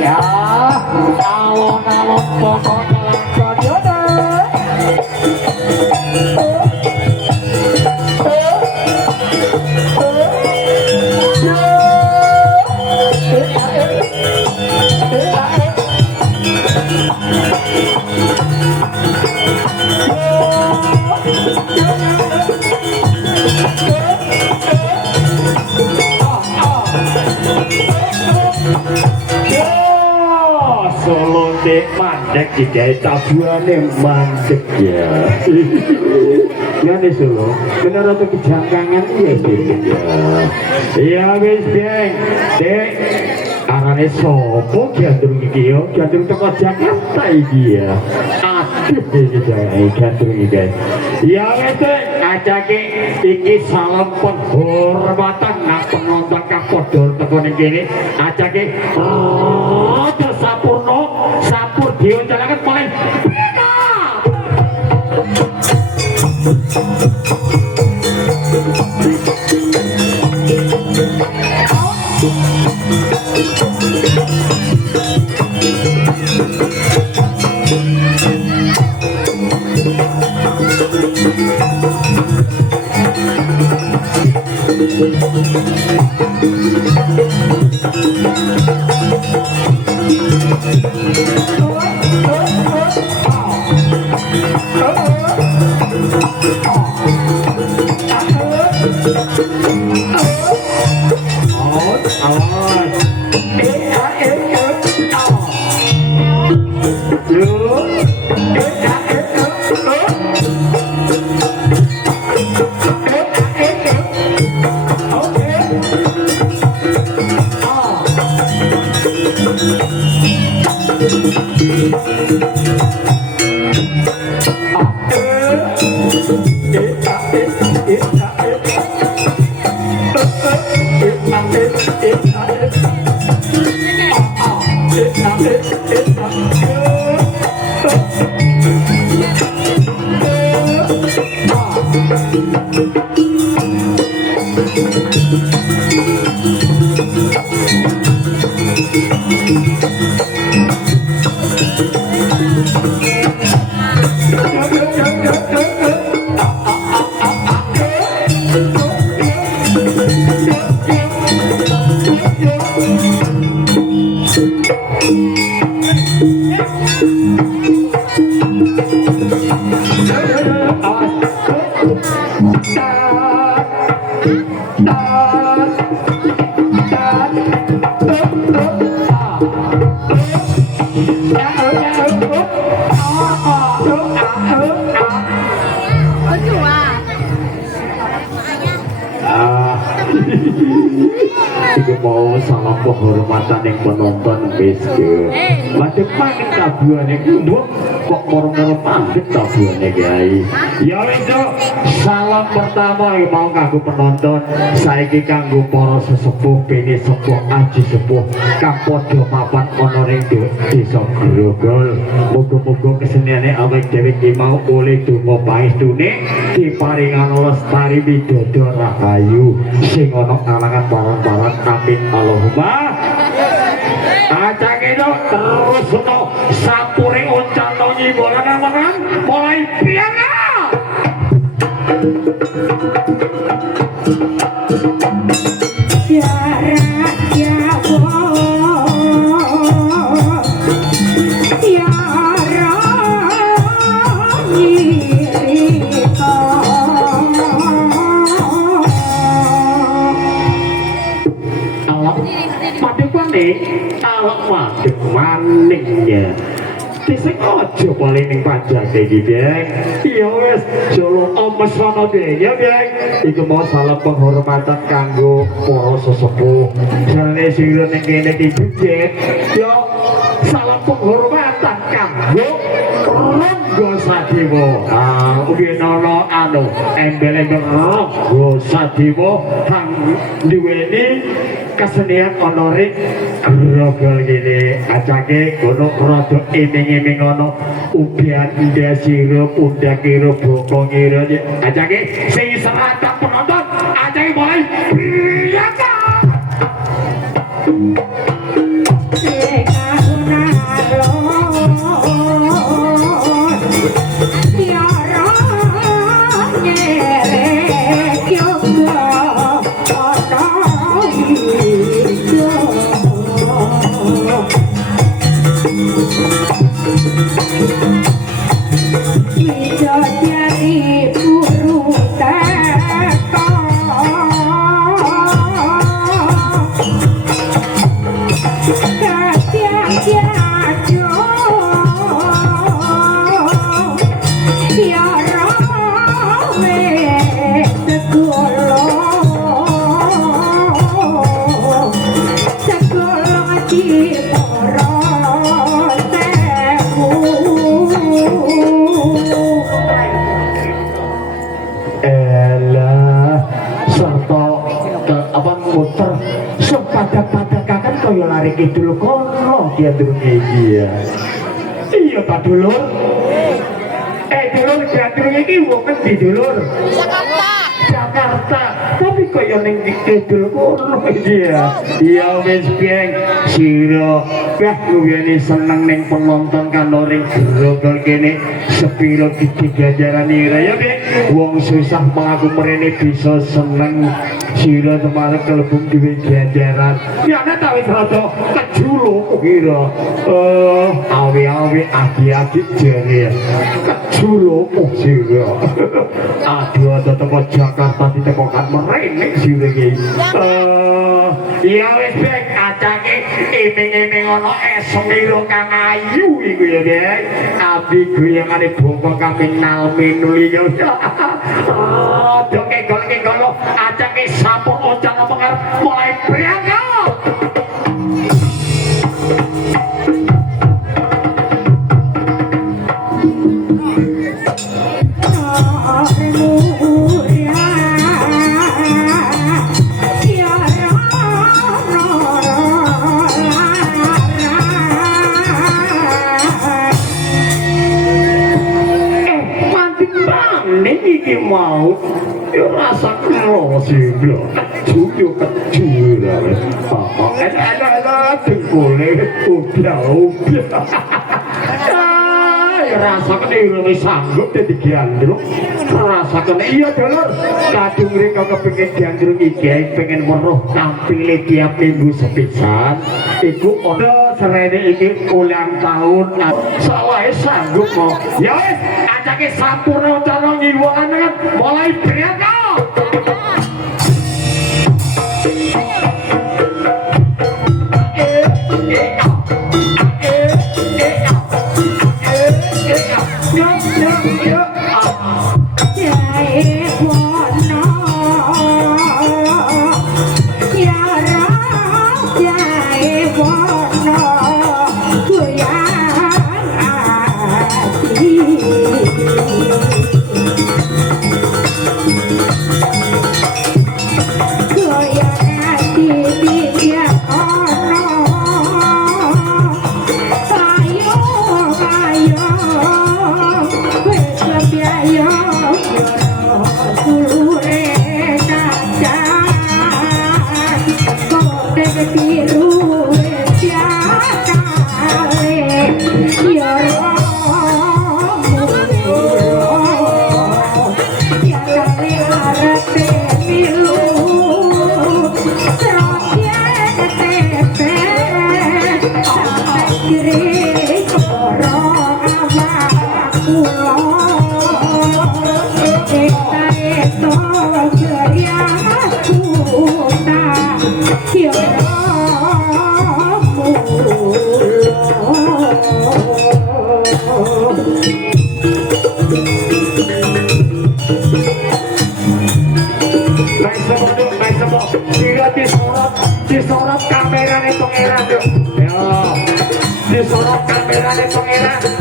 Ya, alon-alon pokok dalam kodioda. Solo dek mandek jika tabuane mandek ya. Ngene Solo, bener atau kejangkangan ya ya. Ya wis dek, dek. Arane sopo gandrung iki yo? Gandrung teko Jakarta iki ya. Aduh iki gandrung iki guys. Ya wis dek, ajake iki salam penghormatan nang penonton kang padha teko ning kene. Ajake Raja Sapurna, Sapur diuncalaken paling mau salam penghormatan yang penonton besok. Macam mana tabuannya kudu kok moro-moro pandek tabuannya guys. Ya itu salam pertama yang mau kanggo penonton. Saiki kanggo para sesepuh, pene sepuh, aji sepuh, kang padha mapan ana ring desa Grogol. Muga-muga keseniane awake dhewe iki mau oleh donga pangestune diparingan lestari widodara rahayu sing ana kalangan barang-barang. Amin Allahumma. Acak itu terus untuk sampuri uncal tonyi bola mulai piana. Jarak jauh, kalau waduk maningnya disini aja paling ning pajak kayak gitu ya. Iya wes jolo omes sana deh ya bang. Iku mau salam penghormatan kanggo para sesepuh jane sira ning kene dibujet yo salam penghormatan kanggo Ronggo Sadiwo. Mungkin ana anu embel-embel Ronggo Sadiwo kang duweni kesenian honoring Grogol gini acake kono rada iming-iming ono ubian indah sirup undak kira bokong kira acake sing serata penonton acake mulai biasa Kidul kono dia durung iki ya. Iya Pak Dulur. Dulur dia durung iki wong endi Dulur? Jakarta. Jakarta. Tapi kaya ning kidul kono iki ya. Iya wis piye sira wah luwihane seneng ning penonton karo ring grogol kene sepiro digajaran ira ya Dik. Wong susah mengaku mrene bisa seneng sira temarep kelebung dhewe jajaran. Ya nek ta wis rada kejulu kira. Awi-awi agi-agi jare. Kejulu sira. Aduh teko Jakarta ditekokan mrene sira iki. Ya wis bek kacake iming-iming ana esmira kang ayu iku ya Dek. Abi goyangane bongko kaping nalminuli ya. Doke gol acake sampun oncang pengar mulai berangkat. Iki mau ya rasa kero sih bro keju ya enak dengkule udah rasa kene wis sanggup dadi gandrung rasa kene iya Dulur kadung rek kepengin gandrung iki pengen weruh tampile tiap minggu sepisan iku ana serene iki ulang tahun sawahe sanggup mau ya wis acake sampurna cara ngiwangan mulai berangkat. Disorot kamerane pangeran yo. Disorot kamerane pangeran.